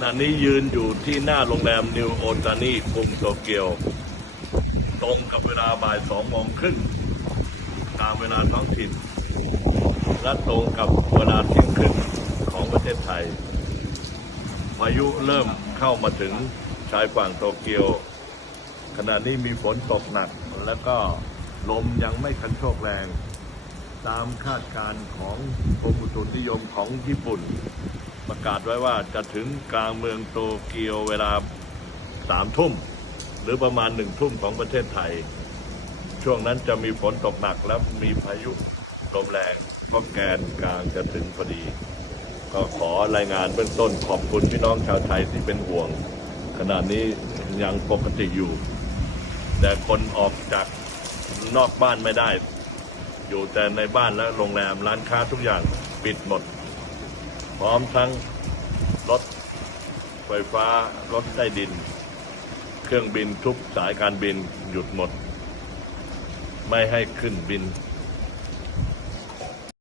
ขณะนี้ยืนอยู่ที่หน้าโรงแรมนิวโอตานิกรุงโตเกียวตรงกับเวลาบ่าย2:30ตามเวลาท้องถิ่นและตรงกับเวลาเที่ยงคืนของประเทศไทยพายุเริ่มเข้ามาถึงชายฝั่งโตเกียวขณะนี้มีฝนตกหนักแล้วก็ลมยังไม่กระโชกแรงตามคาดการณ์ของกรมอุตุนิยมของญี่ปุ่นประกาศไว้ว่าจะถึงกลางเมืองโตเกียวเวลา3 ทุ่มหรือประมาณ1 ทุ่มของประเทศไทยช่วงนั้นจะมีฝนตกหนักและมีพายุลมแรงก็แกนกลางจะถึงพอดีก็ขอรายงานเบื้องต้นขอบคุณพี่น้องชาวไทยที่เป็นห่วงขณะนี้ยังปกติอยู่แต่คนออกจากนอกบ้านไม่ได้อยู่แต่ในบ้านและโรงแรมร้านค้าทุกอย่างปิดหมดพร้อมทั้งรถไฟฟ้ารถใต้ดินเครื่องบินทุกสายการบินหยุดหมดไม่ให้ขึ้นบิน